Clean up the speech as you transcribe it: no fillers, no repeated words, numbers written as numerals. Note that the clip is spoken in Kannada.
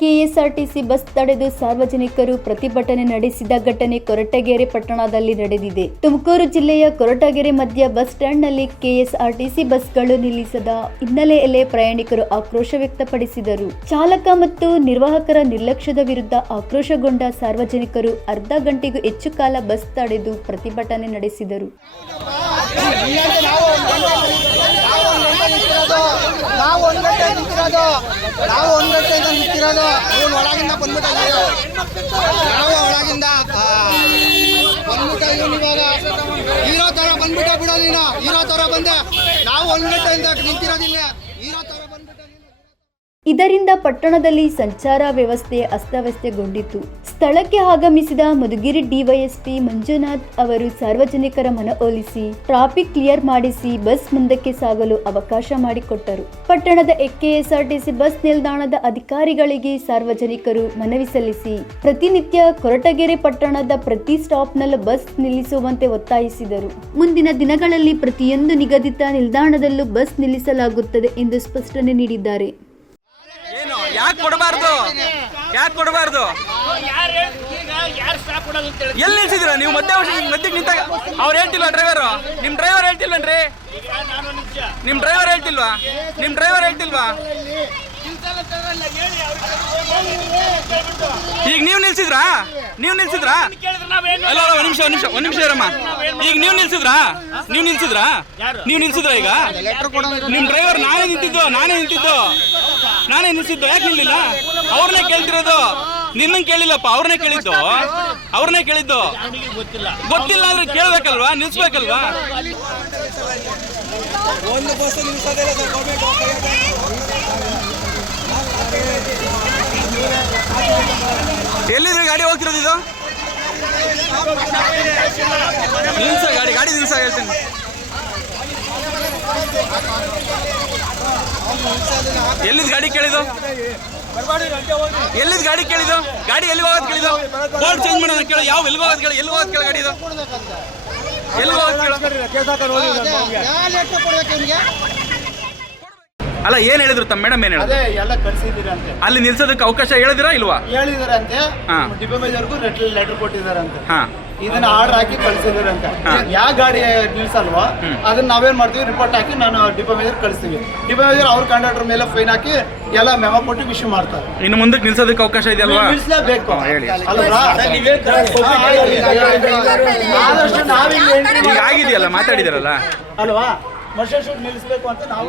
ಕೆಎಸ್ಆರ್ಟಿಸಿ ಬಸ್ ತಡೆದು ಸಾರ್ವಜನಿಕರು ಪ್ರತಿಭಟನೆ ನಡೆಸಿದ ಘಟನೆ ಕೊರಟಗೆರೆ ಪಟ್ಟಣದಲ್ಲಿ ನಡೆದಿದೆ. ತುಮಕೂರು ಜಿಲ್ಲೆಯ ಕೊರಟಗೆರೆ ಮಧ್ಯ ಬಸ್ ಸ್ಟ್ಯಾಂಡ್ನಲ್ಲಿ ಕೆಎಸ್ಆರ್ಟಿಸಿ ಬಸ್ಗಳು ನಿಲ್ಲಿಸದ ಹಿನ್ನೆಲೆಯಲ್ಲಿ ಪ್ರಯಾಣಿಕರು ಆಕ್ರೋಶ ವ್ಯಕ್ತಪಡಿಸಿದರು. ಚಾಲಕ ಮತ್ತು ನಿರ್ವಾಹಕರ ನಿರ್ಲಕ್ಷ್ಯದ ವಿರುದ್ಧ ಆಕ್ರೋಶಗೊಂಡ ಸಾರ್ವಜನಿಕರು ಅರ್ಧ ಗಂಟೆಗೂ ಹೆಚ್ಚು ಕಾಲ ಬಸ್ ತಡೆದು ಪ್ರತಿಭಟನೆ ನಡೆಸಿದರು. ನಾವು ಒಂದು ಗಂಟೆಯಿಂದ ನಿಂತಿರೋದು ಇವನು ಒಳಗಿಂದ ಬಂದ್ಬಿಟ್ಟ ನಾವು ಒಳಗಿಂದ ಬಂದ್ಬಿಟ್ಟ ಇವನು ಇವಾಗ ಹೀರೋ ಥರ ಬಂದ್ಬಿಟ್ಟ ಬಿಡ ನೀನು ಹೀರೋ ಥರ ಬಂದೆ ನಾವು 1 ಗಂಟೆಯಿಂದ ನಿಂತಿರೋದಿಲ್ಲ ಹೀರೋ ಥರ ಬಂದ್ಬಿಟ್ಟ. ಇದರಿಂದ ಪಟ್ಟಣದಲ್ಲಿ ಸಂಚಾರ ವ್ಯವಸ್ಥೆ ಅಸ್ತವ್ಯಸ್ತಗೊಂಡಿತು. ಸ್ಥಳಕ್ಕೆ ಆಗಮಿಸಿದ ಮಧುಗಿರಿ ಡಿವೈಎಸ್ಪಿ ಮಂಜುನಾಥ್ ಅವರು ಸಾರ್ವಜನಿಕರ ಮನವೊಲಿಸಿ ಟ್ರಾಫಿಕ್ ಕ್ಲಿಯರ್ ಮಾಡಿಸಿ ಬಸ್ ಮುಂದಕ್ಕೆ ಸಾಗಲು ಅವಕಾಶ ಮಾಡಿಕೊಟ್ಟರು. ಪಟ್ಟಣದ ಕೆಎಸ್ಆರ್ಟಿಸಿ ಬಸ್ ನಿಲ್ದಾಣದ ಅಧಿಕಾರಿಗಳಿಗೆ ಸಾರ್ವಜನಿಕರು ಮನವಿ ಸಲ್ಲಿಸಿ ಪ್ರತಿನಿತ್ಯ ಕೊರಟಗೆರೆ ಪಟ್ಟಣದ ಪ್ರತಿ ಸ್ಟಾಪ್ನಲ್ಲೂ ಬಸ್ ನಿಲ್ಲಿಸುವಂತೆ ಒತ್ತಾಯಿಸಿದರು. ಮುಂದಿನ ದಿನಗಳಲ್ಲಿ ಪ್ರತಿಯೊಂದು ನಿಗದಿತ ನಿಲ್ದಾಣದಲ್ಲೂ ಬಸ್ ನಿಲ್ಲಿಸಲಾಗುತ್ತದೆ ಎಂದು ಸ್ಪಷ್ಟನೆ ನೀಡಿದ್ದಾರೆ. ಯಾಕೆ ಕೊಡಬಾರ್ದು ಎಲ್ಲಿ ನಿಲ್ಸಿದ್ರ ನೀವು? ಮಧ್ಯಕ್ಕೆ ನಿಂತಾಗ ಅವ್ರು ಹೇಳ್ತಿಲ್ವಾ ಡ್ರೈವರು? ನಿಮ್ಮ ಡ್ರೈವರ್ ಹೇಳ್ತಿಲ್ವನ್ರಿ? ನಿಮ್ಮ ಡ್ರೈವರ್ ಹೇಳ್ತಿಲ್ವಾ? ಈಗ ನೀವು ನಿಲ್ಸಿದ್ರಾ? ಅಲ್ಲ ಒಂದ್ ನಿಮಿಷ ಇರಮ್ಮ. ಈಗ ನೀವು ನಿಲ್ಸಿದ್ರಾ? ಈಗ ನಿಮ್ ಡ್ರೈವರ್ ನಾನೇ ನಿಲ್ಸಿದ್ದು. ಯಾಕೆ ನಿಲ್ಲಿಲ್ಲ? ಅವ್ರನ್ನೇ ಕೇಳ್ತಿರೋದು, ನಿನ್ನ ಕೇಳಿಲ್ಲಪ್ಪ. ಅವ್ರನ್ನೇ ಕೇಳಿದ್ದು. ಗೊತ್ತಿಲ್ಲ ಅಂದ್ರೆ ಕೇಳ್ಬೇಕಲ್ವಾ, ನಿಲ್ಸ್ಬೇಕಲ್ವಾ? ಎಲ್ಲಿದ್ರೆ ಗಾಡಿ ಹೋಗ್ತಿರೋದು? ಇದು ನಿಲ್ಸ ಗಾಡಿ ನಿಲ್ಸ ಹೇಳ್ತೇನೆ. ಎಲ್ಲಿದ್ ಗಾಡಿ ಕೇಳಿದ್ದು? ಗಾಡಿ ಎಲ್ಲಿ ಹೋಗೋದು ಕೇಳಿದ್ದು? ಬೋರ್ಡ್ ಚೇಂಜ್ ಮಾಡೋಣ ಕೇಳ. ಎಲ್ಲಿ ಹೋಗೋದು ಕೇಳ ಗಾಡಿ ಇದು? ಎಲ್ಲಿ ಹೋಗೋದು ಕೇಳ? ಅಲ್ಲ, ಏನ್ ಹೇಳಿದ್ರು ತಮ್ಮ ಮೇಡಮ್? ಏನ್ ಹೇಳಿದ್ರು? ಅಲ್ಲಿ ನಿಲ್ಸೋದಕ್ಕೆ ಅವಕಾಶ ಹೇಳಿದಿರಾ ಇಲ್ವಾ? ಹೇಳಿದಾರಂತೆ. ಡಿಪೋ ಮೇಜರ್ಗೂ ಲೆಟರ್ ಕೊಟ್ಟಿದಾರಂತೆ. ಇದನ್ನ ಆರ್ಡರ್ ಹಾಕಿ ಕಳ್ಸಿದಾರಂತೆ. ಯಾವ ಗಾಡಿ ನಿಲ್ಸಲ್ವಾ ಅದನ್ನ ನಾವೇನ್ ಮಾಡ್ತೀವಿ, ರಿಪೋರ್ಟ್ ಹಾಕಿ ನಾನು ಡಿಪೋ ಮೇಜರ್ ಕಳಿಸ್ತೀವಿ. ಡಿಪೋ ಮೇಜರ್ ಅವ್ರ ಕಂಡಕ್ಟರ್ ಮೇಲೆ ಫೈನ್ ಹಾಕಿ ಎಲ್ಲ ಮೆಮೊ ಕೊಟ್ಟು ವಿಷಯ ಮಾಡ್ತಾರೆ. ಇನ್ನು ಮುಂದಕ್ಕೆ ನಿಲ್ಸೋದಕ್ಕೆ ಅವಕಾಶ ಇದೆ ಅಲ್ವಾ? ನಿಲ್ಸಲೇಬೇಕು ಅಲ್ವಾ? ಈಗ ಆಗಿದೆಯಲ್ಲ, ಮಾತಾಡಿದಾರಲ್ಲ ಅಲ್ವಾ? ಮನುಷ್ಯ ನಿಲ್ಲಿಸಬೇಕು ಅಂತ ನಾವು